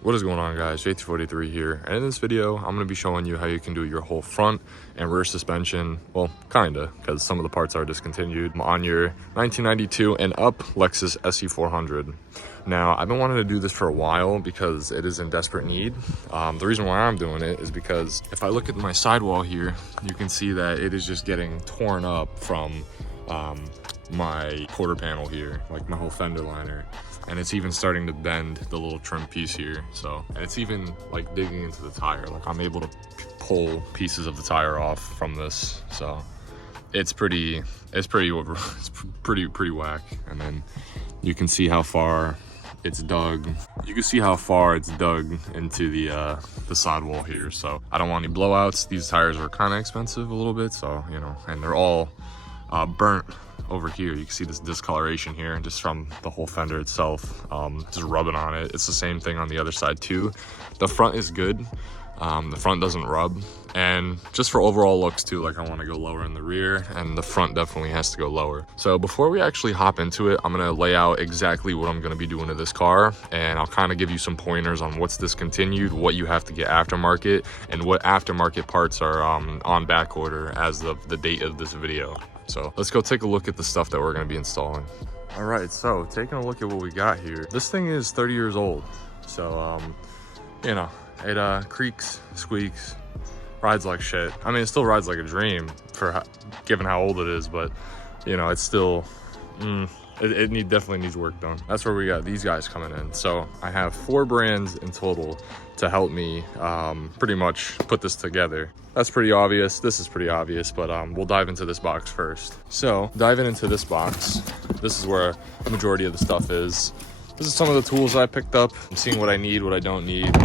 What is going on, guys? J343 here, and in this video I'm going to be showing you how you can do your whole front and rear suspension, well, kinda, because some of the parts are discontinued, on your 1992 and up Lexus SC400. Now, I've been wanting to do this for a while because it is in desperate need. The reason why I'm doing it is because if I look at my sidewall here, you can see that it is just getting torn up from my quarter panel here, like my whole fender liner, and it's even starting to bend the little trim piece here. So, and it's even like digging into the tire, like I'm able to pull pieces of the tire off from this. So it's pretty whack. And then you can see how far it's dug. You can see how far it's dug into the sidewall here. So I don't want any blowouts. These tires are kind of expensive a little bit, so you know, and they're all burnt over here. You can see this discoloration here just from the whole fender itself, just rubbing on it. It's the same thing on the other side too. The front is good. The front doesn't rub, and just for overall looks too, like I want to go lower in the rear, and the front definitely has to go lower. So before we actually hop into it, I'm going to lay out exactly what I'm going to be doing to this car, and I'll kind of give you some pointers on what's discontinued, what you have to get aftermarket, and what aftermarket parts are on back order as of the date of this video. So let's go take a look at the stuff that we're going to be installing. All right, so taking a look at what we got here. This thing is 30 years old, so you know, it creaks, squeaks, rides like shit. I mean, it still rides like a dream for given how old it is, but you know, it's still it definitely needs work done. That's where we got these guys coming in. So I have 4 brands in total to help me pretty much put this together. That's pretty obvious. This is pretty obvious, but we'll dive into this box first. So diving into this box, this is where the majority of the stuff is. This is some of the tools I picked up. I'm seeing what I need, what I don't need.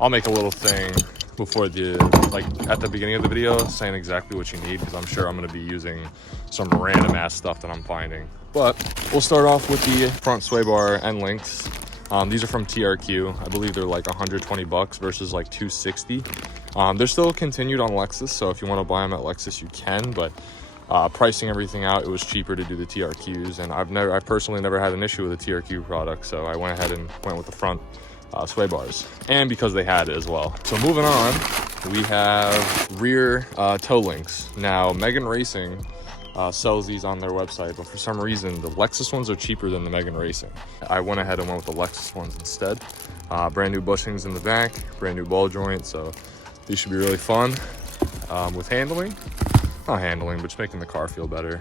I'll make a little thing before at the beginning of the video saying exactly what you need, because I'm sure I'm going to be using some random ass stuff that I'm finding. But we'll start off with the front sway bar end links. These are from TRQ. I believe they're like 120 bucks versus like 260. They're still continued on Lexus, so if you want to buy them at Lexus, you can, but pricing everything out, it was cheaper to do the TRQs, and I personally never had an issue with a TRQ product, so I went ahead and went with the front sway bars, and because they had it as well. So moving on, we have rear toe links. Now, Megan Racing sells these on their website, but for some reason the Lexus ones are cheaper than the Megan Racing. I went ahead and went with the Lexus ones instead. Brand new bushings in the back, brand new ball joint, so these should be really fun with handling. Not handling, but just making the car feel better.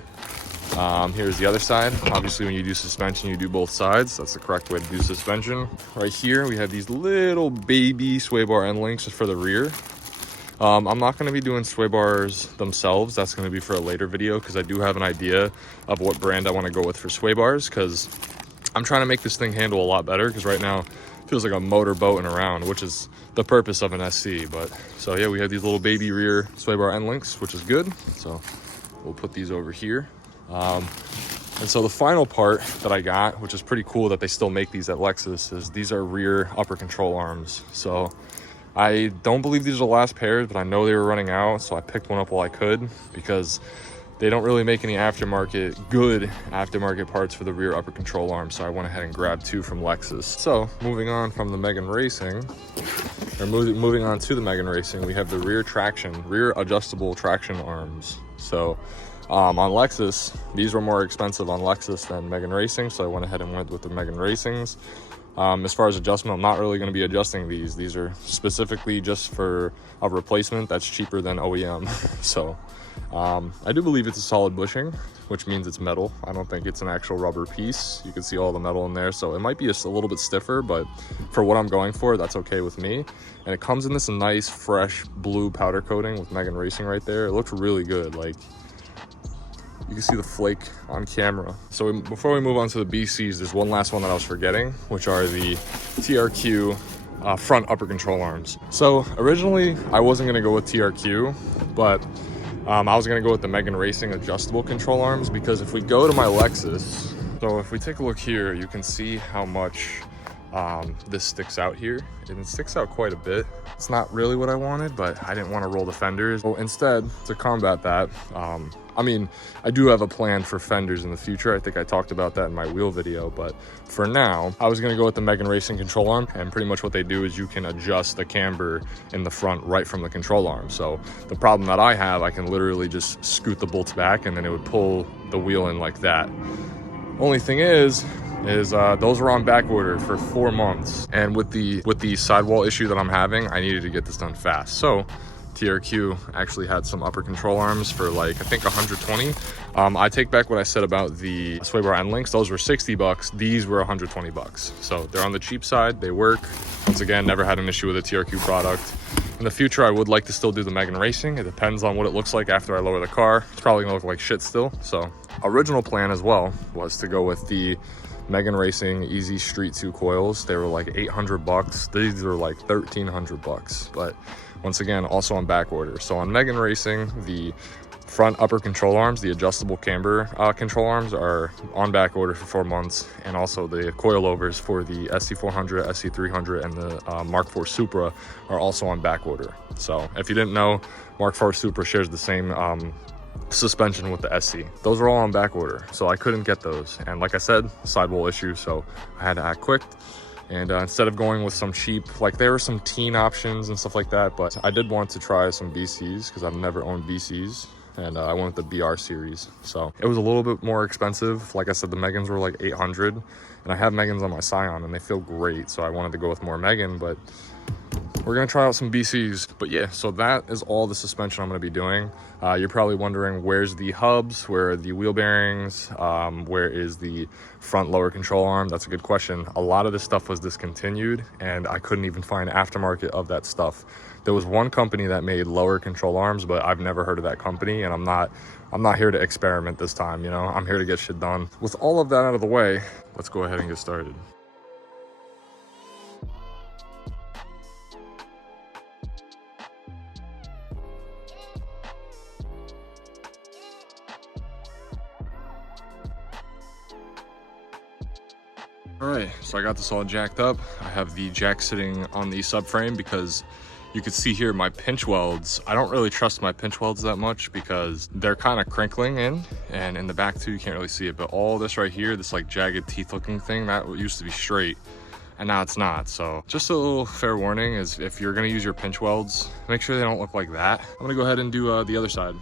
Here's the other side. Obviously, when you do suspension, you do both sides. That's the correct way to do suspension. Right here, we have these little baby sway bar end links for the rear. I'm not going to be doing sway bars themselves. That's going to be for a later video, because I do have an idea of what brand I want to go with for sway bars, because I'm trying to make this thing handle a lot better, because right now it feels like a motor boating around, which is the purpose of an SC. But so yeah, we have these little baby rear sway bar end links, which is good. So we'll put these over here. And so the final part that I got, which is pretty cool that they still make these at Lexus, is these are rear upper control arms. So I don't believe these are the last pairs, but I know they were running out, so I picked one up while I could, because they don't really make any good aftermarket parts for the rear upper control arm, so I went ahead and grabbed 2 from Lexus. So moving on from the Megan Racing, or moving on to the Megan Racing, we have the rear adjustable traction arms. So on Lexus, these were more expensive on Lexus than Megan Racing, so I went ahead and went with the Megan Racings. As far as adjustment, I'm not really going to be adjusting these. These are specifically just for a replacement that's cheaper than OEM. So I do believe it's a solid bushing, which means it's metal. I don't think it's an actual rubber piece. You can see all the metal in there, so it might be just a little bit stiffer, but for what I'm going for, that's okay with me. And it comes in this nice fresh blue powder coating with Megan Racing right there. It looks really good. Like, you can see the flake on camera. So before we move on to the BCs, there's one last one that I was forgetting, which are the TRQ front upper control arms. So originally I wasn't gonna go with TRQ, but I was gonna go with the Megan Racing adjustable control arms, because if we go to my Lexus, so if we take a look here, you can see how much this sticks out here, and it sticks out quite a bit. It's not really what I wanted, but I didn't want to roll the fenders. So instead, to combat that, I mean, I do have a plan for fenders in the future. I think I talked about that in my wheel video, but for now, I was gonna go with the Megan Racing control arm, and pretty much what they do is you can adjust the camber in the front right from the control arm. So the problem that I have, I can literally just scoot the bolts back and then it would pull the wheel in like that. Only thing is those were on back order for 4 months, and with the sidewall issue that I'm having, I needed to get this done fast. So TRQ actually had some upper control arms for like, I think 120. I take back what I said about the sway bar end links. Those were 60 bucks. These were 120 bucks. So they're on the cheap side. They work. Once again, never had an issue with a TRQ product. In the future, I would like to still do the Megan Racing. It depends on what it looks like after I lower the car. It's probably gonna look like shit still. So original plan as well was to go with the Megan Racing Easy Street 2 coils. They were like 800 bucks. These are like 1,300 bucks. But once again, also on back order. So on Megan Racing, the front upper control arms, the adjustable camber control arms are on back order for 4 months. And also the coilovers for the SC400, SC300, and the Mark IV Supra are also on back order. So if you didn't know, Mark IV Supra shares the same suspension with the SC. Those are all on back order, so I couldn't get those. And like I said, sidewall issue, so I had to act quick. And instead of going with some cheap, like there were some teen options and stuff like that, but I did want to try some BCs because I've never owned BCs. And I went with the BR series. So it was a little bit more expensive. Like I said, the Megans were like 800, and I have Megans on my Scion and they feel great. So I wanted to go with more Megan, but we're gonna try out some BCs. But yeah, so that is all the suspension I'm gonna be doing. You're probably wondering, where's the hubs, where are the wheel bearings, where is the front lower control arm? That's a good question. A lot of this stuff was discontinued and I couldn't even find aftermarket of that stuff. There was one company that made lower control arms, but I've never heard of that company, and I'm not here to experiment this time, you know? I'm here to get shit done. With all of that out of the way, let's go ahead and get started. All right, so I got this all jacked up. I have the jack sitting on the subframe because you can see here my pinch welds. I don't really trust my pinch welds that much because they're kind of crinkling in, and in the back too, you can't really see it, but all this right here, this like jagged teeth looking thing, that used to be straight and now it's not. So just a little fair warning is if you're gonna use your pinch welds, make sure they don't look like that. I'm gonna go ahead and do the other side.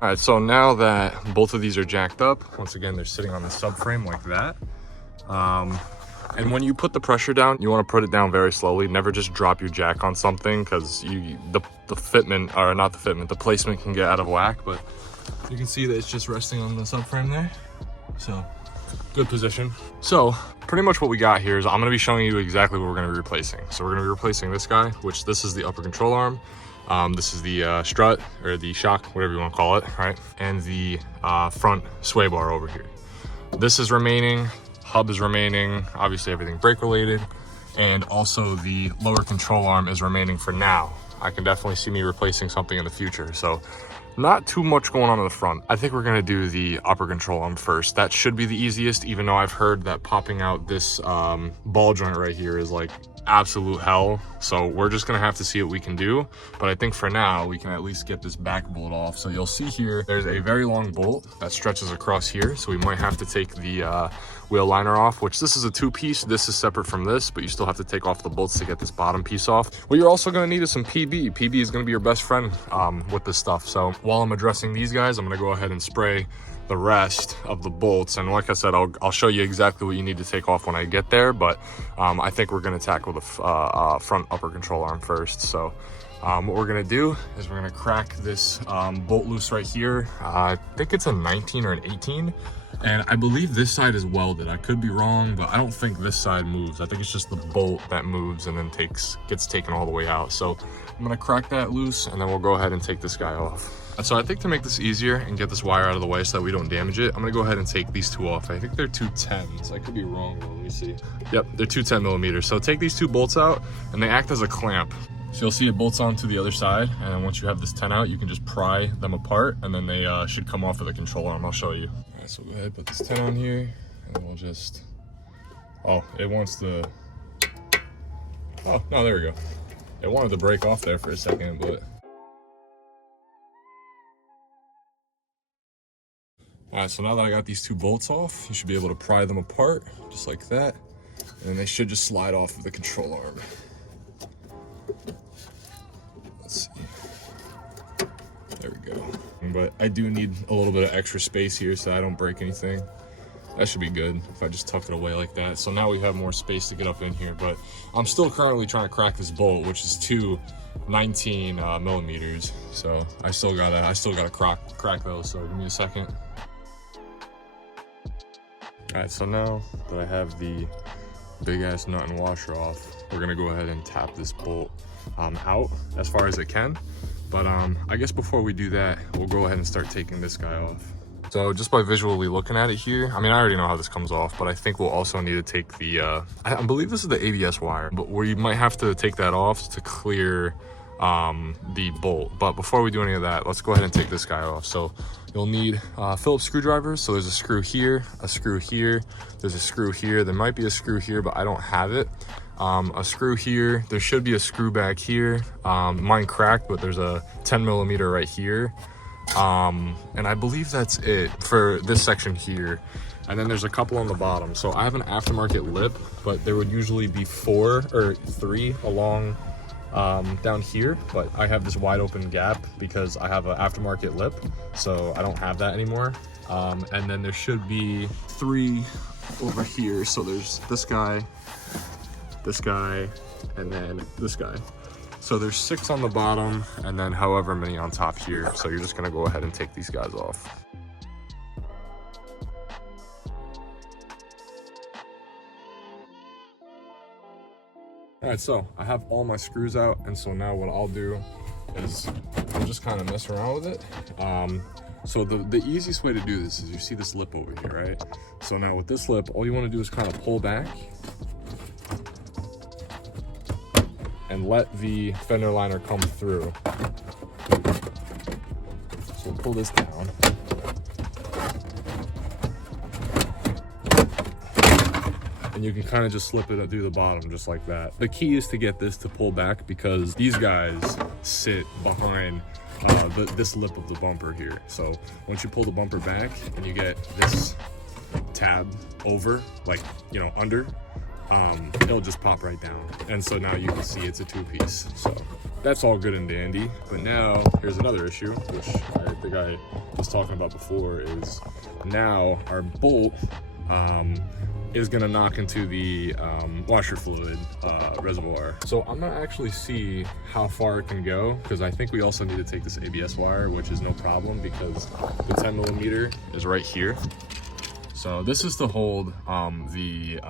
All right, so now that both of these are jacked up, once again, they're sitting on the subframe like that. And when you put the pressure down, you want to put it down very slowly. Never just drop your jack on something because the fitment, or not the fitment, the placement can get out of whack. But you can see that it's just resting on the subframe there. So good position. So pretty much what we got here is I'm going to be showing you exactly what we're going to be replacing. So we're going to be replacing this guy, which this is the upper control arm. This is the strut, or the shock, whatever you want to call it, right? And the front sway bar over here. This is remaining, hub is remaining, obviously everything brake related, and also the lower control arm is remaining for now. I can definitely see me replacing something in the future, so not too much going on in the front. I think we're gonna do the upper control arm first. That should be the easiest, even though I've heard that popping out this ball joint right here is like absolute hell. So we're just gonna have to see what we can do. But I think for now, we can at least get this back bolt off. So you'll see here, there's a very long bolt that stretches across here. So we might have to take the wheel liner off, which this is a 2-piece. This is separate from this, but you still have to take off the bolts to get this bottom piece off. What you're also gonna need is some PB. PB is gonna be your best friend with this stuff. So while I'm addressing these guys, I'm gonna go ahead and spray the rest of the bolts, and like I said, I'll show you exactly what you need to take off when I get there, but I think we're going to tackle the front upper control arm first. So what we're going to do is we're going to crack this bolt loose right here. I think it's a 19 or an 18, and I believe this side is welded. I could be wrong, but I don't think this side moves. I think it's just the bolt that moves and then gets taken all the way out. So I'm going to crack that loose, and then we'll go ahead and take this guy off. So I think to make this easier and get this wire out of the way so that we don't damage it, I'm gonna go ahead and take these two off. I think they're 210s. I could be wrong though, let me see. Yep, they're 210 millimeters. So take these two bolts out, and they act as a clamp. So you'll see it bolts onto the other side, and then once you have this 10 out, you can just pry them apart, and then they should come off of the control arm. I'll show you. All right, so go ahead, put this 10 on here, and then we'll just, oh, it wants to, oh, no, there we go. It wanted to break off there for a second, but. All right, so now that I got these two bolts off, you should be able to pry them apart, just like that, and then they should just slide off of the control arm. Let's see. There we go. But I do need a little bit of extra space here so I don't break anything. That should be good if I just tuck it away like that. So now we have more space to get up in here, but I'm still currently trying to crack this bolt, which is two 19 millimeters. So I still gotta crack those. So give me a second. All right, so now that I have the big ass nut and washer off, we're gonna go ahead and tap this bolt out as far as it can. But I guess before we do that, we'll go ahead and start taking this guy off. So just by visually looking at it here, I mean, I already know how this comes off, but I think we'll also need to take the, I believe this is the ABS wire, but we might have to take that off to clear the bolt. But before we do any of that, let's go ahead and take this guy off. So you'll need Phillips screwdrivers. So there's a screw here, a screw here, there's a screw here. There might be a screw here, but I don't have it. A screw here, there should be a screw back here. Mine cracked, but there's a 10 millimeter right here. And I believe that's it for this section here. And then there's a couple on the bottom. So I have an aftermarket lip, but there would usually be 4 or 3 along down here, but I have this wide open gap because I have an aftermarket lip, so I don't have that anymore. And then there should be 3 over here. So there's this guy, and then this guy. So there's 6 on the bottom, and then however many on top here. So you're just gonna go ahead and take these guys off. All right, so I have all my screws out, and so now what I'll do is I'll just kind of mess around with it. So the easiest way to do this is you see this lip over here, right? So now with this lip, all you want to do is kind of pull back and let the fender liner come through. So we'll pull this down. And you can kind of just slip it through the bottom just like that. The key is to get this to pull back because these guys sit behind this lip of the bumper here. So once you pull the bumper back and you get this tab over, like, you know, under, it'll just pop right down. And so now you can see it's a 2-piece. So that's all good and dandy. But now here's another issue, which I think I was talking about before, is now our bolt is gonna knock into the washer fluid reservoir. So I'm gonna actually see how far it can go, because I think we also need to take this ABS wire, which is no problem because the 10 millimeter is right here. So this is to hold the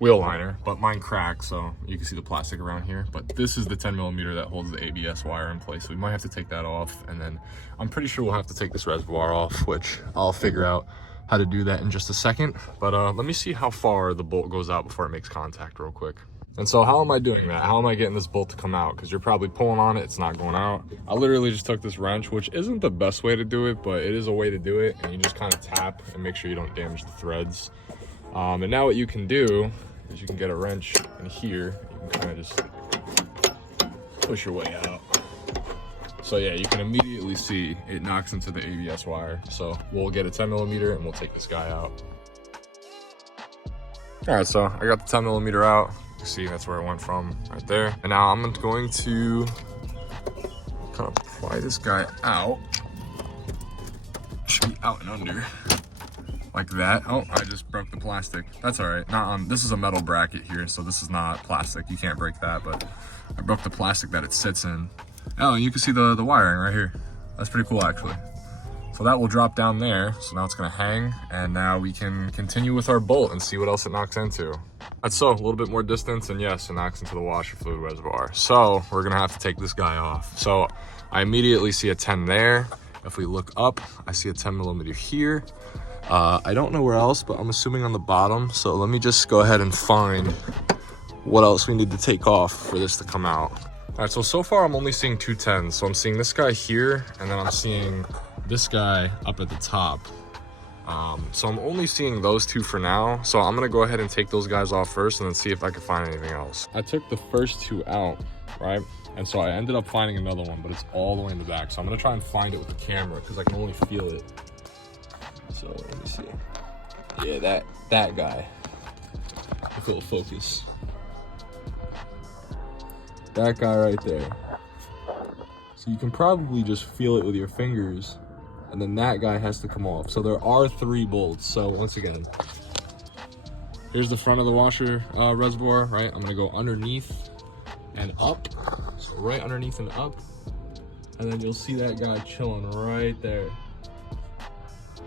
wheel liner, but mine cracked, so you can see the plastic around here. But this is the 10 millimeter that holds the ABS wire in place. So we might have to take that off, and then I'm pretty sure we'll have to take this reservoir off, which I'll figure out how to do that in just a second. But let me see how far the bolt goes out before it makes contact real quick. And so how am I doing that? How am I getting this bolt to come out? Because you're probably pulling on it, it's not going out. I literally just took this wrench, which isn't the best way to do it, but it is a way to do it. And you just kind of tap and make sure you don't damage the threads. And now what you can do is you can get a wrench in here. You can kind of just push your way out. So yeah, you can immediately see it knocks into the ABS wire. So we'll get a 10 millimeter and we'll take this guy out. All right, so I got the 10 millimeter out. You see that's where it went from, right there. And now I'm going to kind of pry this guy out. Should be out and under, like that. Oh, I just broke the plastic. That's all right. Not on, this is a metal bracket here, so this is not plastic. You can't break that, but I broke the plastic that it sits in. Oh, and you can see the wiring right here. That's pretty cool, actually. So that will drop down there. So now it's gonna hang, and now we can continue with our bolt and see what else it knocks into. That's so a little bit more distance, and yes, it knocks into the washer fluid reservoir. So we're gonna have to take this guy off. So I immediately see a 10 there. If we look up, I see a 10 millimeter here. I don't know where else, but I'm assuming on the bottom. So let me just go ahead and find what else we need to take off for this to come out. All right, so far I'm only seeing 210s. So I'm seeing this guy here, and then I'm seeing this guy up at the top. So I'm only seeing those two for now. So I'm gonna go ahead and take those guys off first and then see if I can find anything else. I took the first two out, right? And so I ended up finding another one, but it's all the way in the back. So I'm gonna try and find it with the camera because I can only feel it. So let me see. Yeah, that guy. If it'll focus. That guy right there. So you can probably just feel it with your fingers, and then that guy has to come off. So there are 3 bolts. So once again, here's the front of the washer reservoir, right? I'm gonna go underneath and up. So right underneath and up. And then you'll see that guy chilling right there.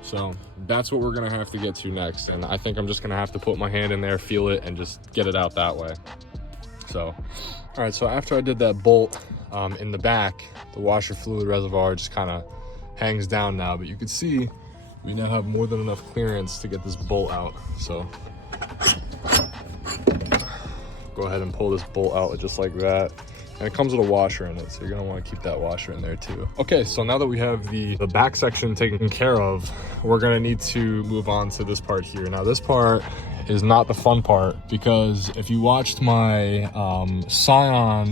So that's what we're gonna have to get to next. And I think I'm just gonna have to put my hand in there, feel it, and just get it out that way. So, all right, so after I did that bolt in the back, the washer fluid reservoir just kind of hangs down now, but you can see we now have more than enough clearance to get this bolt out. So go ahead and pull this bolt out just like that. And it comes with a washer in it, so you're gonna wanna keep that washer in there too. Okay, so now that we have the back section taken care of, we're gonna need to move on to this part here. Now this part is not the fun part, because if you watched my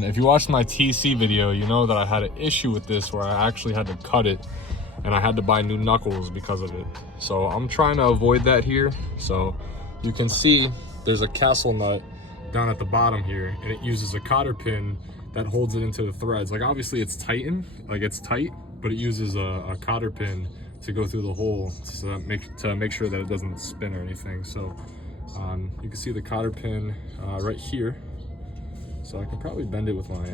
if you watched my TC video, you know that I had an issue with this where I actually had to cut it and I had to buy new knuckles because of it. So I'm trying to avoid that here. So you can see there's a castle nut down at the bottom here, and it uses a cotter pin that holds it into the threads. Like obviously it's tightened, like it's tight, but it uses a cotter pin to go through the hole to make sure that it doesn't spin or anything. So you can see the cotter pin right here. So I can probably bend it with my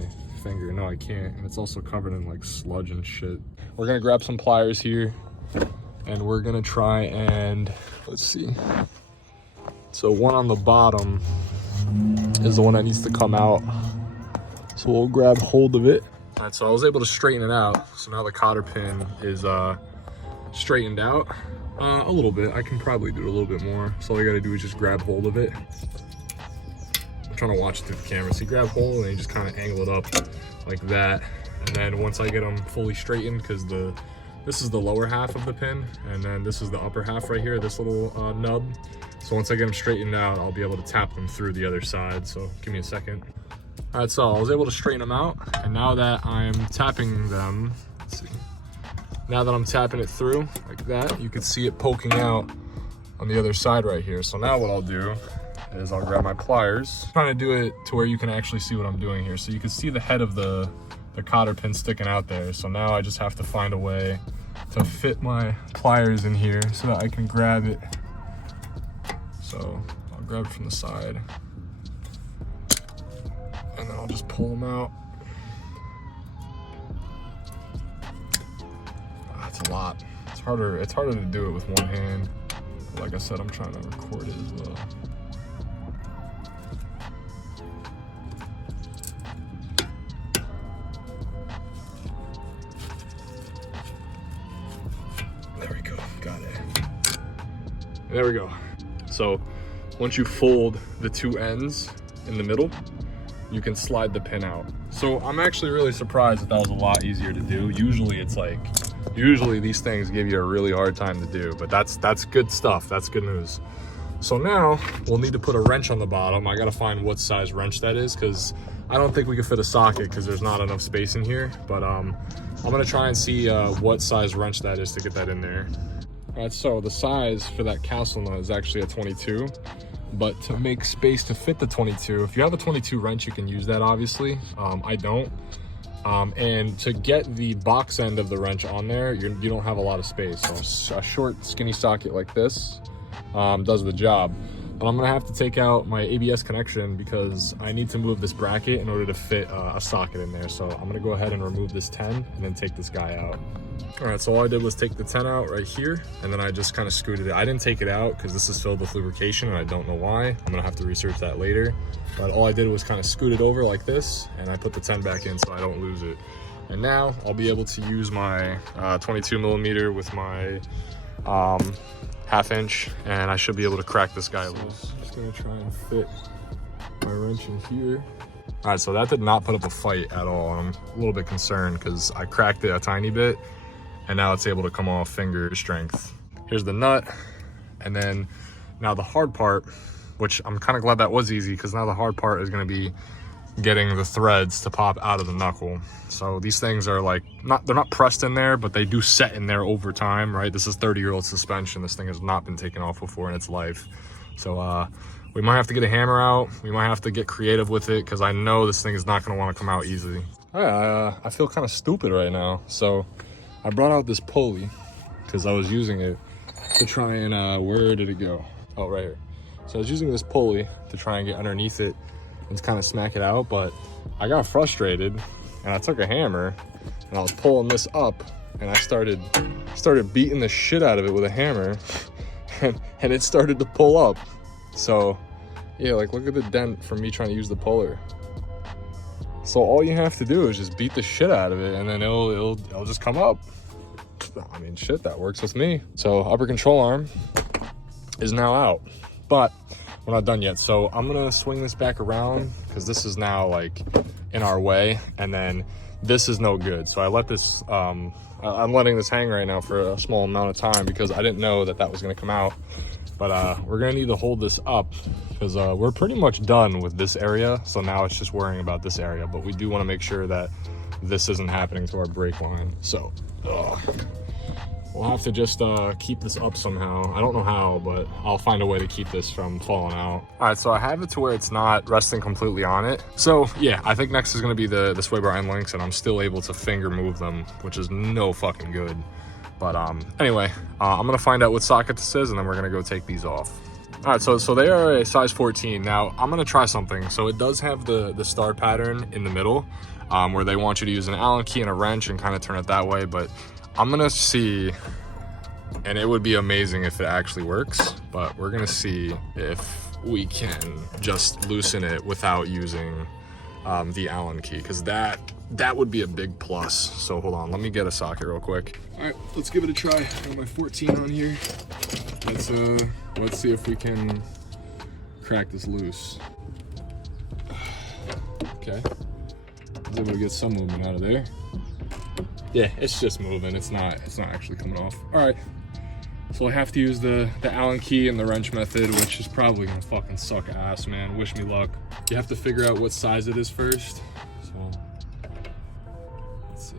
finger. No, I can't. And it's also covered in like sludge and shit. We're gonna grab some pliers here and we're gonna try and, let's see. So one on the bottom is the one that needs to come out. So we'll grab hold of it. All right, so I was able to straighten it out. So now the cotter pin is straightened out a little bit. I can probably do it a little bit more. So all I gotta do is just grab hold of it. I'm trying to watch it through the camera. So you grab hold and you just kind of angle it up like that. And then once I get them fully straightened, because this is the lower half of the pin, and then this is the upper half right here, this little nub. So once I get them straightened out, I'll be able to tap them through the other side. So give me a second. All right, so I was able to straighten them out, and now that I'm tapping them, let's see. Now that I'm tapping it through like that, you can see it poking out on the other side right here. So now what I'll do is I'll grab my pliers. I'm trying to do it to where you can actually see what I'm doing here. So you can see the head of the cotter pin sticking out there. So now I just have to find a way to fit my pliers in here so that I can grab it. So I'll grab it from the side, and then I'll just pull them out. That's a lot. It's harder to do it with one hand. Like I said, I'm trying to record it as well. There we go, got it. There we go. So once you fold the two ends in the middle, you can slide the pin out. So I'm actually really surprised that was a lot easier to do. Usually these things give you a really hard time to do, but that's good stuff. That's good news. So now we'll need to put a wrench on the bottom. I gotta find what size wrench that is, because I don't think we can fit a socket because there's not enough space in here. But I'm gonna try and see what size wrench that is to get that in there. All right, so the size for that castle nut is actually a 22. But to make space to fit the 22, if you have a 22 wrench, you can use that, obviously. I don't. And to get the box end of the wrench on there, you don't have a lot of space. So a short, skinny socket like this does the job. But I'm gonna have to take out my ABS connection because I need to move this bracket in order to fit a socket in there. So I'm gonna go ahead and remove this 10 and then take this guy out. All right, so all I did was take the 10 out right here, and then I just kind of scooted it. I didn't take it out because this is filled with lubrication and I don't know why. I'm gonna have to research that later. But all I did was kind of scoot it over like this, and I put the 10 back in so I don't lose it. And now I'll be able to use my 22 millimeter with my 1/2 inch, and I should be able to crack this guy loose. I'm just gonna try and fit my wrench in here. All right, so that did not put up a fight at all. I'm a little bit concerned because I cracked it a tiny bit and now it's able to come off finger strength. Here's the nut. And then now the hard part, which I'm kind of glad that was easy, because now the hard part is going to be getting the threads to pop out of the knuckle. So these things are like, they're not pressed in there, but they do set in there over time, right? This is 30-year-old suspension. This thing has not been taken off before in its life. So we might have to get a hammer out. We might have to get creative with it, because I know this thing is not going to want to come out easily. I feel kind of stupid right now. So I brought out this pulley because I was using it to try and, where did it go? Oh, right here. So I was using this pulley to try and get underneath it and kind of smack it out, but I got frustrated and I took a hammer and I was pulling this up and I started beating the shit out of it with a hammer and it started to pull up. So yeah, like look at the dent from me trying to use the puller. So all you have to do is just beat the shit out of it and then it'll just come up. I mean, shit, that works with me. So upper control arm is now out, but we're not done yet. So I'm gonna swing this back around because this is now like in our way, and then this is no good. So I let this, I'm letting this hang right now for a small amount of time because I didn't know that was gonna come out. But we're gonna need to hold this up because we're pretty much done with this area. So now it's just worrying about this area, but we do wanna make sure that this isn't happening to our brake line. So we'll have to just keep this up somehow. I don't know how, but I'll find a way to keep this from falling out. All right, so I have it to where it's not resting completely on it. So yeah, I think next is gonna be the sway bar end links, and I'm still able to finger move them, which is no fucking good. But anyway, I'm gonna find out what socket this is, and then we're gonna go take these off. All right, so they are a size 14. Now I'm gonna try something. So it does have the star pattern in the middle, where they want you to use an Allen key and a wrench and kind of turn it that way, but I'm gonna see, and it would be amazing if it actually works, but we're gonna see if we can just loosen it without using the Allen key, because that would be a big plus. So hold on, let me get a socket real quick. All right, let's give it a try. I got my 14 on here. Let's see if we can crack this loose. Okay, I was able to get some movement out of there. Yeah, it's just moving. It's not actually coming off. All right, so I have to use the Allen key and the wrench method, which is probably gonna fucking suck ass, man. Wish me luck. You have to figure out what size it is first. So let's see.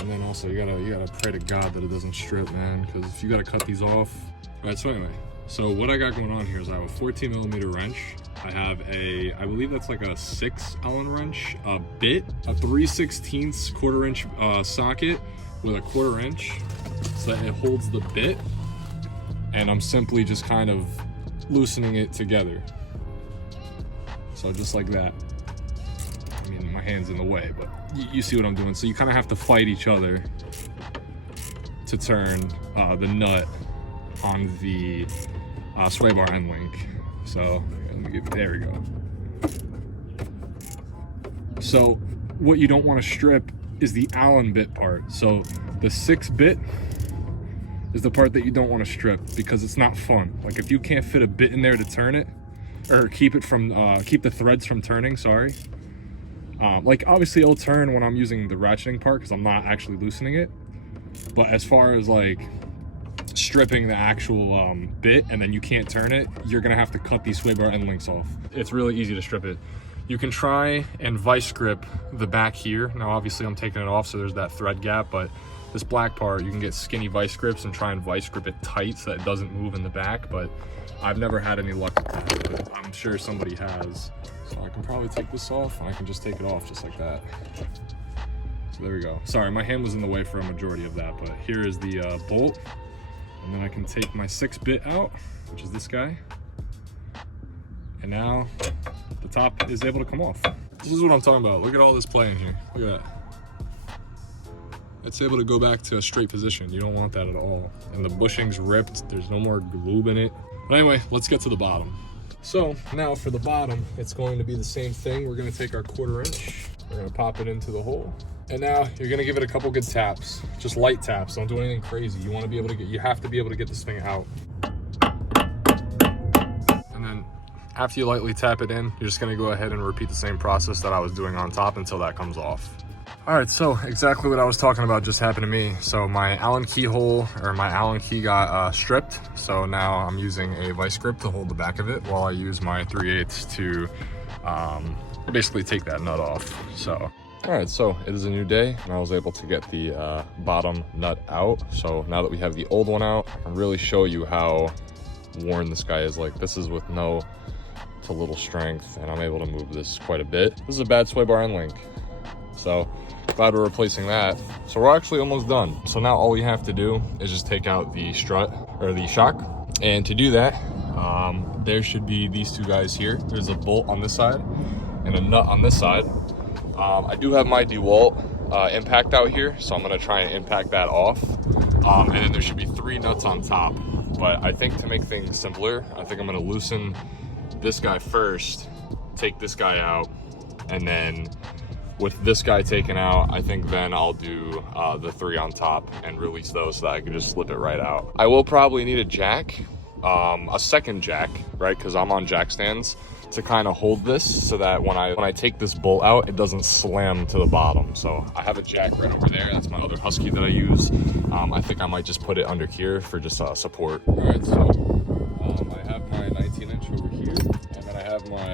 And then also you gotta pray to God that it doesn't strip, man, because if you gotta cut these off. All right, so anyway, so what I got going on here is I have a 14mm wrench. I have I believe that's like a 6 Allen wrench, a bit, a 3/16 1/4 inch socket with a 1/4 inch, so that it holds the bit, and I'm simply just kind of loosening it together. So just like that. I mean, my hand's in the way, but you see what I'm doing. So you kind of have to fight each other to turn the nut on the sway bar end link. So there we go. So what you don't want to strip is the Allen bit part. So the 6 bit is the part that you don't want to strip because it's not fun. Like if you can't fit a bit in there to turn it, or keep it from keep the threads from turning, sorry. Like obviously it'll turn when I'm using the ratcheting part because I'm not actually loosening it. But as far as like stripping the actual bit and then you can't turn it, you're gonna have to cut these sway bar end links off. It's really easy to strip it. You can try and vice grip the back here. Now obviously I'm taking it off, so there's that thread gap, but this black part, you can get skinny vice grips and try and vice grip it tight so that it doesn't move in the back, but I've never had any luck with that, but I'm sure somebody has. So I can probably take this off and I can just take it off just like that. So there we go. Sorry, my hand was in the way for a majority of that, but here is the bolt. And then I can take my 6 bit out, which is this guy. And now the top is able to come off. This is what I'm talking about. Look at all this play in here. Look at that. It's able to go back to a straight position. You don't want that at all. And the bushing's ripped. There's no more lube in it. But anyway, let's get to the bottom. So now for the bottom, it's going to be the same thing. We're gonna take our 1/4 inch. We're gonna pop it into the hole. And now you're gonna give it a couple good taps, just light taps. Don't do anything crazy. You have to be able to get this thing out. And then after you lightly tap it in, you're just gonna go ahead and repeat the same process that I was doing on top until that comes off. All right, so exactly what I was talking about just happened to me. So my Allen keyhole, or my Allen key got stripped. So now I'm using a vice grip to hold the back of it while I use my 3/8 to basically take that nut off. So, all right, so it is a new day and I was able to get the bottom nut out. So now that we have the old one out, I can really show you how worn this guy is. Like, this is with no to little strength, and I'm able to move this quite a bit. This is a bad sway bar end link. So glad we're replacing that. So we're actually almost done. So now all we have to do is just take out the strut, or the shock. And to do that, there should be these two guys here. There's a bolt on this side and a nut on this side. I do have my DeWalt impact out here, so I'm gonna try and impact that off. And then there should be 3 nuts on top. But I think to make things simpler, I think I'm gonna loosen this guy first, take this guy out, and then with this guy taken out, I think then I'll do the 3 on top and release those so that I can just slip it right out. I will probably need a jack, a second jack, right? Because I'm on jack stands, to kind of hold this so that when I take this bolt out, it doesn't slam to the bottom. So I have a jack right over there. That's my other Husky that I use. I think I might just put it under here for just support. All right, so I have my 19-inch over here, and then I have my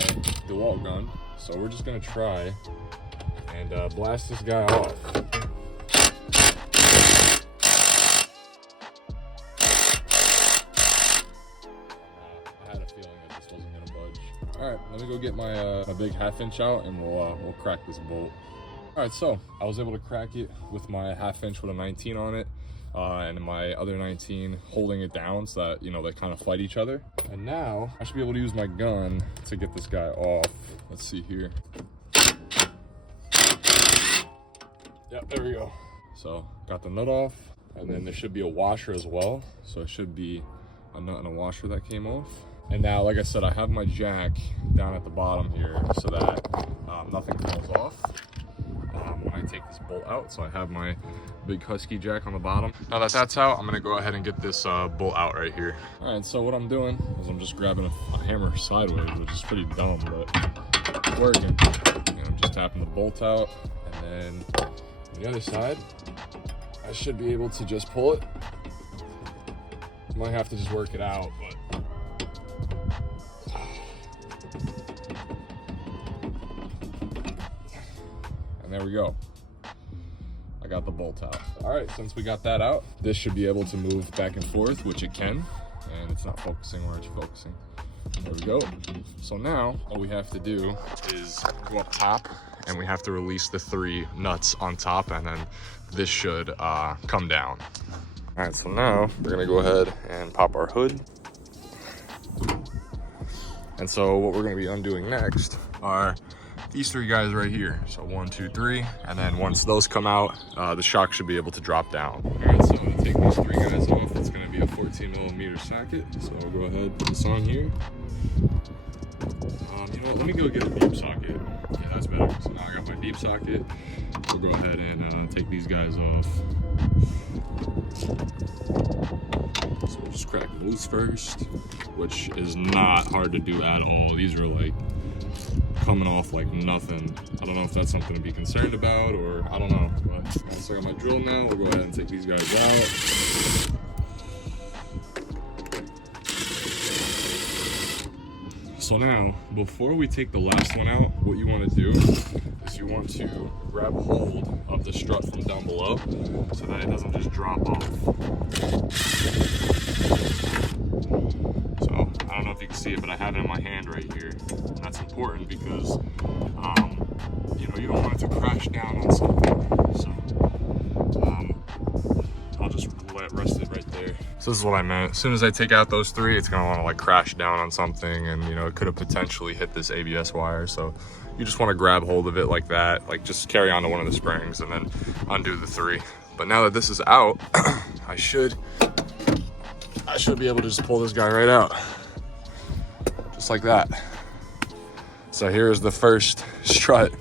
DeWalt gun. So we're just gonna try and blast this guy off. I had a feeling that this wasn't gonna budge. All right, let me go get my my big 1/2 inch out, and we'll crack this bolt. All right, so I was able to crack it with my 1/2 inch with a 19 on it, and my other 19 holding it down so that, you know, they kind of fight each other. And now I should be able to use my gun to get this guy off. Let's see here. Yep, there we go. So got the nut off, and then there should be a washer as well. So it should be a nut and a washer that came off. And now, like I said, I have my jack down at the bottom here so that nothing falls off when I take this bolt out. So I have my big Husky jack on the bottom. Now that that's out, I'm gonna go ahead and get this bolt out right here. All right, so what I'm doing is I'm just grabbing a hammer sideways, which is pretty dumb, but it's working. And I'm just tapping the bolt out, and then on the other side, I should be able to just pull it. Might have to just work it out, but and there we go. I got the bolt out. All right, since we got that out, this should be able to move back and forth, which it can, and it's not focusing where it's focusing. There we go. So now all we have to do is go up top, and we have to release the 3 nuts on top, and then this should come down. All right, so now we're gonna go ahead and pop our hood. And so what we're gonna be undoing next are these 3 guys right here. So 1, 2, 3, and then once those come out, the shock should be able to drop down. All right, so I'm gonna take these 3 guys off. It's gonna be a 14mm socket. So I'll go ahead and put this on here. You know what, let me go get a deep socket. Yeah, that's better. So now I got my deep socket. We'll go ahead and take these guys off. So we'll just crack them loose first, which is not hard to do at all. These are like coming off like nothing. I don't know if that's something to be concerned about, or I don't know. But once I got my drill now, we'll go ahead and take these guys out. So now, before we take the last one out, what you want to do is you want to grab hold of the strut from down below so that it doesn't just drop off. So I don't know if you can see it, but I have it in my hand right here. And that's important because you know, you don't want it to crash down on something. So I'll just let it rest it right there. So this is what I meant. As soon as I take out those 3, it's gonna wanna like crash down on something, and you know, it could have potentially hit this ABS wire. So you just wanna grab hold of it like that, like just carry on to one of the springs and then undo the 3. But now that this is out, I should be able to just pull this guy right out. Just like that. So here's the first strut.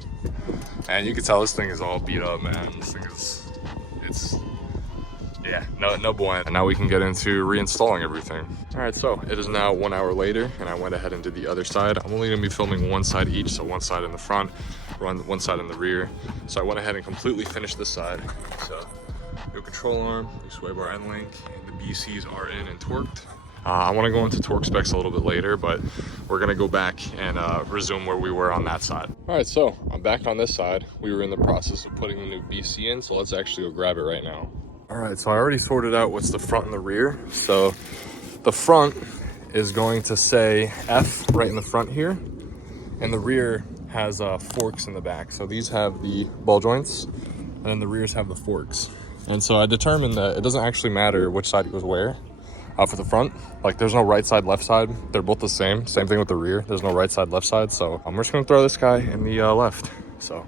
And you can tell this thing is all beat up, man. This thing is, yeah, no bueno. And now we can get into reinstalling everything. All right, so it is now 1 hour later, and I went ahead and did the other side. I'm only gonna be filming one side each, so one side in the front, one side in the rear. So I went ahead and completely finished this side. So new control arm, new sway bar end link, the BCs are in and torqued. I want to go into torque specs a little bit later, but we're gonna go back and resume where we were on that side. All right, so I'm back on this side. We were in the process of putting the new BC in, so let's actually go grab it right now. All right, so I already sorted out what's the front and the rear. So the front is going to say F right in the front here, and the rear has forks in the back. So these have the ball joints, and then the rears have the forks. And so I determined that it doesn't actually matter which side goes where. For the front, like there's no right side, left side. They're both the same thing with the rear. There's no right side, left side. So I'm just gonna throw this guy in the left. So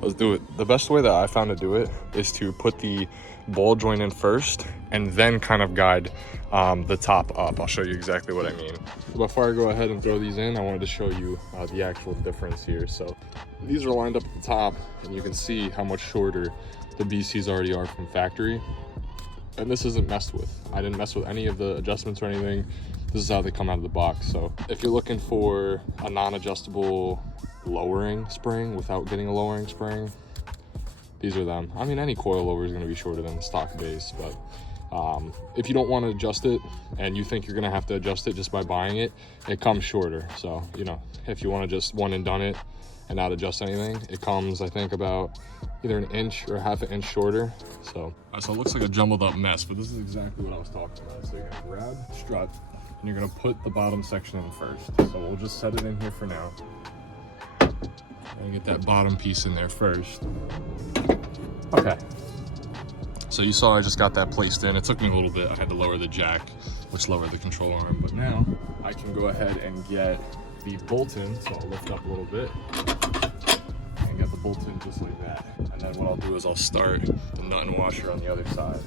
let's do it. The best way that I found to do it is to put the ball joint in first and then kind of guide the top up. I'll show you exactly what I mean. Before I go ahead and throw these in, I wanted to show you the actual difference here. So these are lined up at the top, and you can see how much shorter the BCs already are from factory. And this isn't messed with. I didn't mess with any of the adjustments or anything. This is how they come out of the box. So if you're looking for a non-adjustable lowering spring without getting a lowering spring, these are them. I mean, any coilover is gonna be shorter than the stock base, but if you don't want to adjust it and you think you're gonna have to adjust it just by buying it, it comes shorter. So, you know, if you want to just one and done it and not adjust anything, it comes, I think, about either an inch or half an inch shorter. So it looks like a jumbled up mess, but this is exactly what I was talking about. So you're gonna grab strut and you're gonna put the bottom section in first. So we'll just set it in here for now and get that bottom piece in there first. Okay, so you saw I just got that placed in. It took me a little bit. I had to lower the jack, which lowered the control arm, but now I can go ahead and get the bolt in. So I'll lift up a little bit and get the bolt in just like that. And then what I'll do is I'll start the nut and washer on the other side.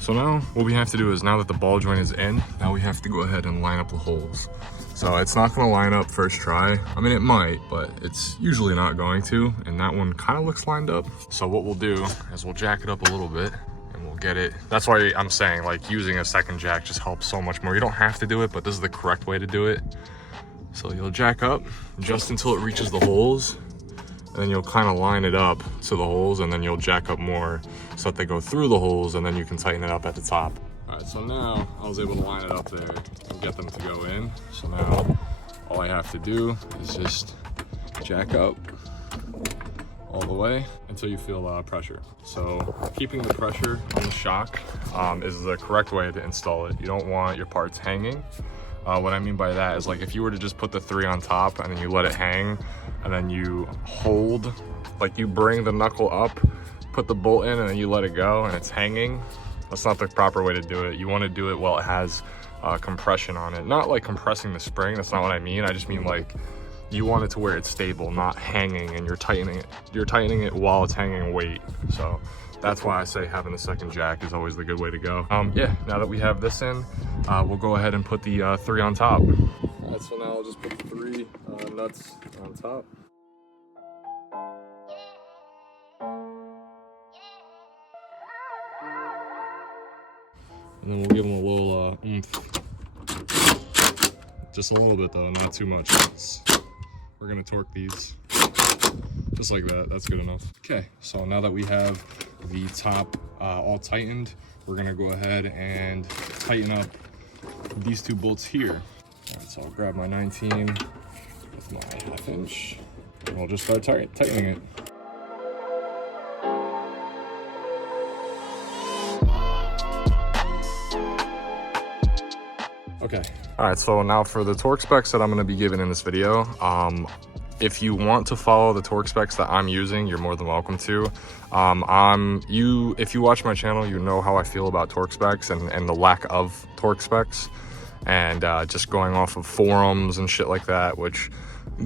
So now what we have to do is, now that the ball joint is in, now we have to go ahead and line up the holes. So it's not gonna line up first try. I mean, it might, but it's usually not going to. And that one kind of looks lined up. So what we'll do is we'll jack it up a little bit and we'll get it. That's why I'm saying, like, using a second jack just helps so much more. You don't have to do it, but this is the correct way to do it. So you'll jack up just until it reaches the holes, and then you'll kind of line it up to the holes, and then you'll jack up more so that they go through the holes, and then you can tighten it up at the top. All right, so now I was able to line it up there and get them to go in. So now all I have to do is just jack up all the way until you feel pressure. So keeping the pressure on the shock is the correct way to install it. You don't want your parts hanging. What I mean by that is, like, if you were to just put the 3 on top and then you let it hang and then you hold, like you bring the knuckle up, put the bolt in, and then you let it go and it's hanging, that's not the proper way to do it. You want to do it while it has compression on it. Not like compressing the spring, that's not what I mean. I just mean, like, you want it to where it's stable, not hanging, and you're tightening it. You're tightening it while it's hanging weight. So that's why I say having the second jack is always the good way to go. Yeah, now that we have this in, we'll go ahead and put the 3 on top. All right, so now I'll just put the 3 nuts on top. And then we'll give them a little oomph. Just a little bit though, not too much. We're gonna torque these just like that. That's good enough. Okay, so now that we have the top all tightened, we're gonna go ahead and tighten up these 2 bolts here. All right, so I'll grab my 19 with my 1/2 inch, and we'll just start tightening it. Okay, all right, so now for the torque specs that I'm gonna be giving in this video. If you want to follow the torque specs that I'm using, you're more than welcome to. If you watch my channel, you know how I feel about torque specs and the lack of torque specs, and just going off of forums and shit like that, which,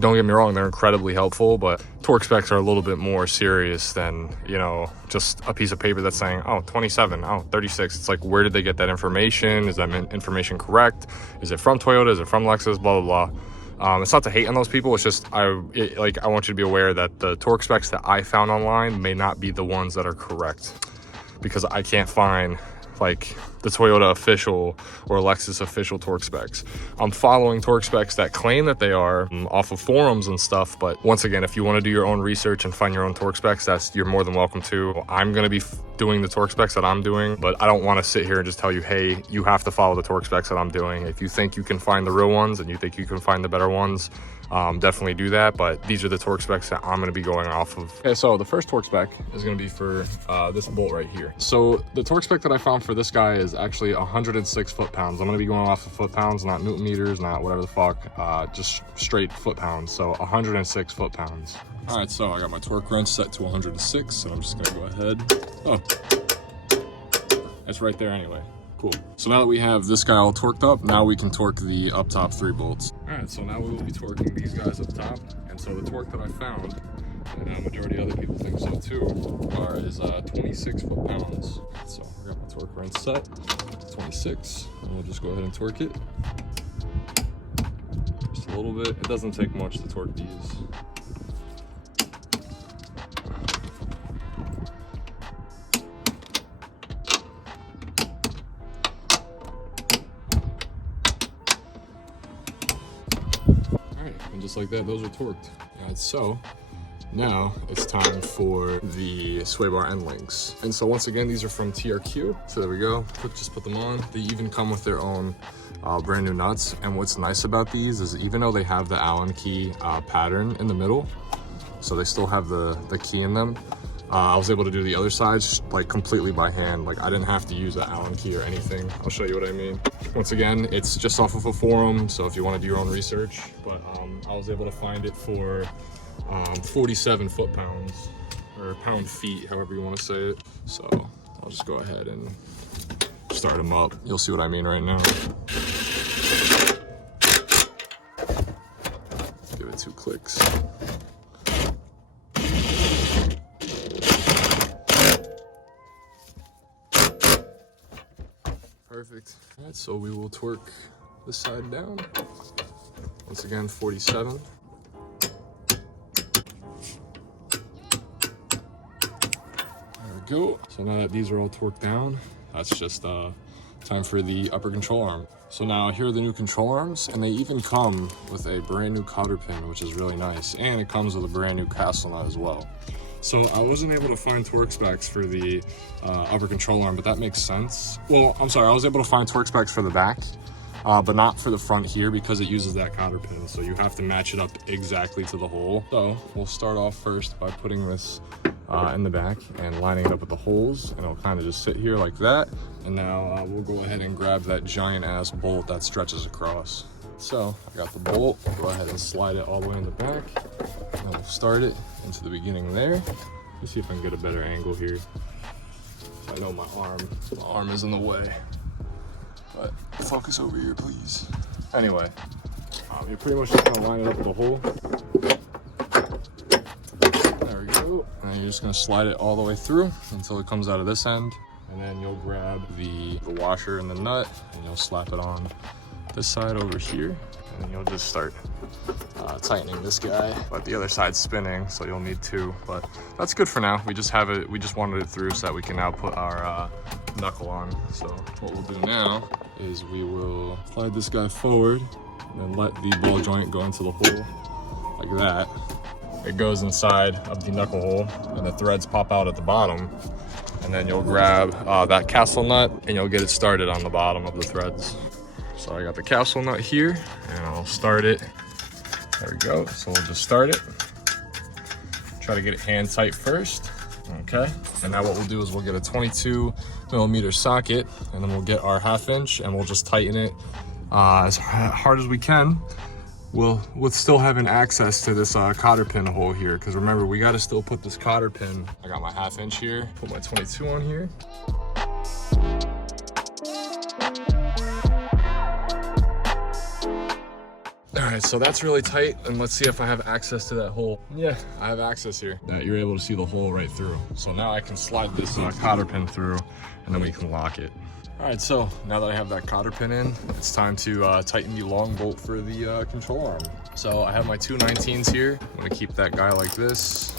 don't get me wrong, they're incredibly helpful, but torque specs are a little bit more serious than, you know, just a piece of paper that's saying, oh, 27, oh, 36. It's like, where did they get that information? Is that information correct? Is it from Toyota? Is it from Lexus? Blah, blah, blah. It's not to hate on those people, it's just I want you to be aware that the torque specs that I found online may not be the ones that are correct, because I can't find like the Toyota official or Lexus official torque specs. I'm following torque specs that claim that they are off of forums and stuff, but once again, if you want to do your own research and find your own torque specs, you're more than welcome to. I'm going to be doing the torque specs that I'm doing, but I don't want to sit here and just tell you, hey, you have to follow the torque specs that I'm doing. If you think you can find the real ones and you think you can find the better ones, definitely do that, but these are the torque specs that I'm going to be going off of. Okay, so the first torque spec is going to be for this bolt right here. So the torque spec that I found for this guy is actually 106 foot-pounds. I'm going to be going off of foot-pounds, not newton meters, not whatever the fuck, just straight foot-pounds. So 106 foot-pounds. All right, so I got my torque wrench set to 106, and I'm just gonna go ahead. Oh, that's right there anyway. Cool. So now that we have this guy all torqued up, now we can torque the up top 3 bolts. All right, so now we will be torquing these guys up top. And so the torque that I found, and a majority of other people think so too, is 26 foot-pounds. So I got my torque wrench set, 26, and we'll just go ahead and torque it. Just a little bit. It doesn't take much to torque these. And just like that, those are torqued. And so now it's time for the sway bar end links. And so once again, these are from TRQ. So there we go. Just put them on. They even come with their own brand new nuts. And what's nice about these is even though they have the Allen key pattern in the middle, so they still have the key in them, I was able to do the other sides like completely by hand. Like I didn't have to use an Allen key or anything. I'll show you what I mean. Once again, it's just off of a forum, so if you want to do your own research, but I was able to find it for 47 foot-pounds, or pound-feet, however you want to say it. So I'll just go ahead and start them up. You'll see what I mean right now. Give it 2 clicks. Perfect. All right, so we will torque this side down. Once again, 47. There we go. So now that these are all torqued down, that's just time for the upper control arm. So now here are the new control arms, and they even come with a brand new cotter pin, which is really nice. And it comes with a brand new castle nut as well. So I wasn't able to find torque specs for the upper control arm, but that makes sense. Well, I'm sorry, I was able to find torque specs for the back, but not for the front here because it uses that cotter pin. So you have to match it up exactly to the hole. So we'll start off first by putting this in the back and lining it up with the holes, and it'll kind of just sit here like that. And now we'll go ahead and grab that giant ass bolt that stretches across. So I got the bolt, I'll go ahead and slide it all the way in the back, and we'll start it into the beginning there. Let's see if I can get a better angle here. I know my arm is in the way, but focus over here, please. Anyway, you're pretty much just gonna line it up with the hole. There we go. And you're just gonna slide it all the way through until it comes out of this end. And then you'll grab the washer and the nut, and you'll slap it on this side over here, and then you'll just start tightening this guy, but the other side's spinning, so you'll need 2, but that's good for now. We just have it, we just wanted it through so that we can now put our knuckle on. So what we'll do now is we will slide this guy forward and then let the ball joint go into the hole like that. It goes inside of the knuckle hole and the threads pop out at the bottom, and then you'll grab that castle nut and you'll get it started on the bottom of the threads. So I got the castle nut here, and I'll start it. There we go. So we'll just start it. Try to get it hand tight first. Okay. And now what we'll do is we'll get a 22mm socket, and then we'll get our 1/2 inch, and we'll just tighten it as hard as we can. With still having access to this cotter pin hole here, because remember, we got to still put this cotter pin. I got my 1/2 inch here. Put my 22 on here. All right, so that's really tight, and let's see if I have access to that hole. Yeah, I have access here. You're able to see the hole right through. So now I can slide this cotter pin through, and then we can lock it. All right, so now that I have that cotter pin in, it's time to tighten the long bolt for the control arm. So I have my two 19s here. I'm gonna keep that guy like this,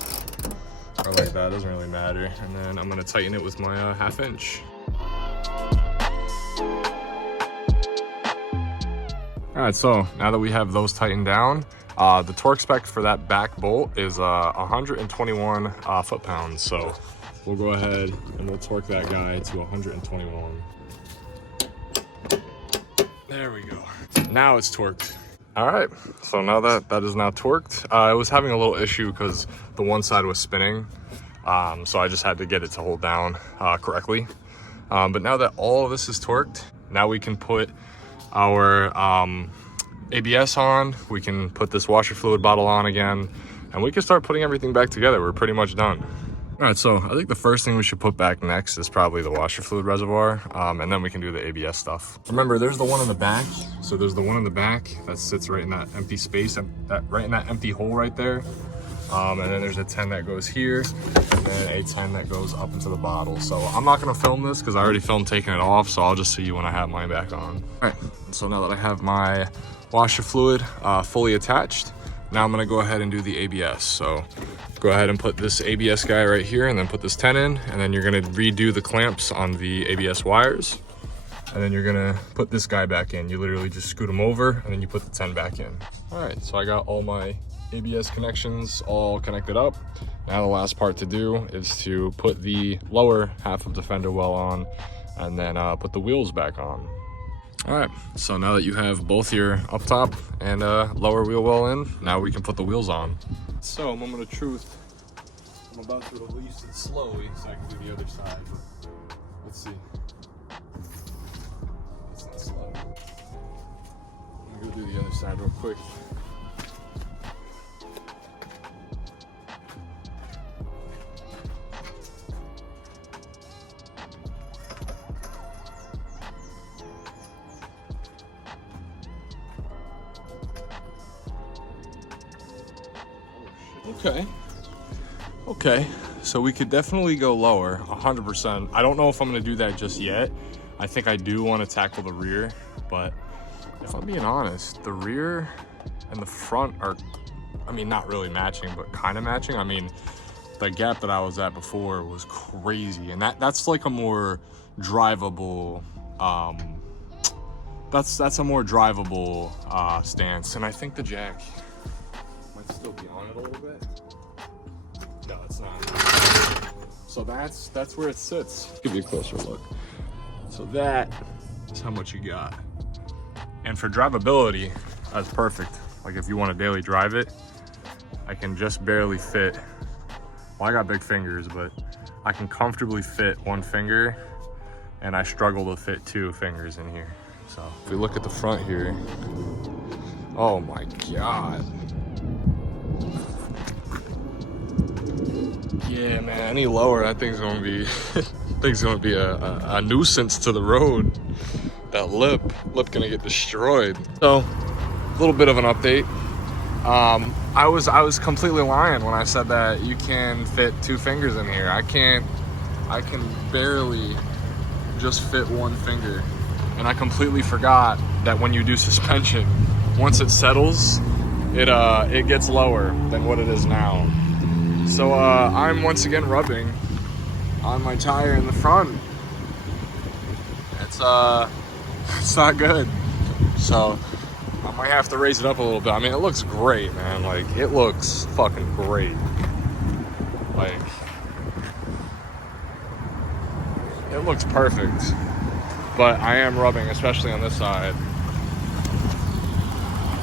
or like that, doesn't really matter. And then I'm gonna tighten it with my 1/2 inch. All right, so now that we have those tightened down, the torque spec for that back bolt is 121 foot-pounds. So we'll go ahead and we'll torque that guy to 121. There we go. Now it's torqued. All right, so now that is now torqued. I was having a little issue because the one side was spinning. So I just had to get it to hold down correctly. But now that all of this is torqued, now we can put our ABS on, we can put this washer fluid bottle on again, and we can start putting everything back together. We're pretty much done. All right, so I think the first thing we should put back next is probably the washer fluid reservoir, and then we can do the ABS stuff. Remember, there's the one in the back. So there's the one in the back that sits right in that empty space, and right in that empty hole right there. And then there's a 10 that goes here, and then a 10 that goes up into the bottle. So I'm not gonna film this because I already filmed taking it off, so I'll just see you when I have mine back on. All right, so now that I have my washer fluid fully attached, now I'm gonna go ahead and do the ABS. So go ahead and put this ABS guy right here, and then put this 10 in, and then you're gonna redo the clamps on the ABS wires, and then you're gonna put this guy back in. You literally just scoot them over, and then you put the 10 back in. All right, so I got all my ABS connections all connected up. Now the last part to do is to put the lower half of the fender well on, and then put the wheels back on. All right, so now that you have both your up top and lower wheel well in, now we can put the wheels on. So, moment of truth, I'm about to release it slowly so I can do the other side. Let's see. It's not slow. I'm gonna go do the other side real quick. Okay, so we could definitely go lower, 100%. I don't know if I'm gonna do that just yet. I think I do want to tackle the rear, but if I'm being honest, the rear and the front are, I mean, not really matching, but kind of matching. I mean, the gap that I was at before was crazy, and that's like a more drivable, that's a more drivable stance, and I think the jack might still be on it a little bit. No, it's not. So that's where it sits. Give you a closer look. So that is how much you got. And for drivability, that's perfect. Like if you want to daily drive it, I can just barely fit. Well, I got big fingers, but I can comfortably fit one finger, and I struggle to fit 2 fingers in here. So if we look at the front here, oh my God. Yeah, man, any lower, that thing's gonna be a nuisance to the road. That lip gonna get destroyed. So, a little bit of an update. I was completely lying when I said that you can fit 2 fingers in here. I can barely just fit 1 finger. And I completely forgot that when you do suspension, once it settles, it gets lower than what it is now. So I'm once again rubbing on my tire in the front. It's not good. So I might have to raise it up a little bit. I mean, it looks great, man. Like, it looks fucking great. Like, it looks perfect. But I am rubbing, especially on this side.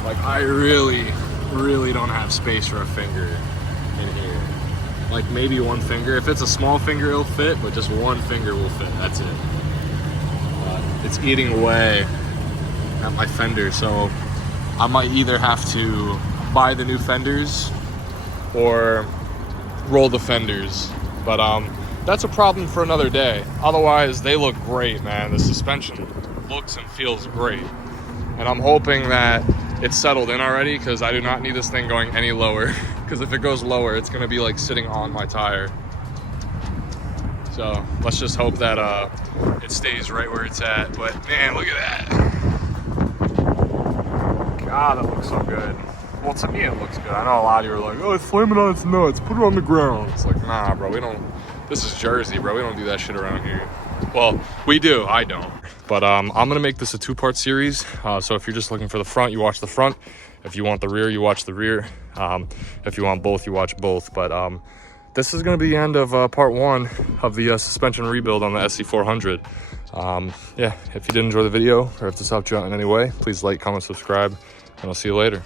Like, I really don't have space for a finger in here. Like, maybe 1 finger. If it's a small finger, it'll fit, but just 1 finger will fit. That's it. It's eating away at my fender, so I might either have to buy the new fenders or roll the fenders. But that's a problem for another day. Otherwise, they look great, man. The suspension looks and feels great. And I'm hoping that it's settled in already, because I do not need this thing going any lower. Because if it goes lower, it's gonna be like sitting on my tire. So let's just hope that it stays right where it's at. But man, look at that. God, that looks so good. Well, to me, it looks good. I know a lot of you are like, oh, it's flaming on its nuts. Put it on the ground. It's like, nah, bro, we don't. This is Jersey, bro. We don't do that shit around here. Well, we do. I don't. But I'm gonna make this a 2-part series. So if you're just looking for the front, you watch the front. If you want the rear, you watch the rear. If you want both, you watch both. But this is going to be the end of part 1 of the suspension rebuild on the SC400. Yeah, if you did enjoy the video or if this helped you out in any way, please like, comment, subscribe, and I'll see you later.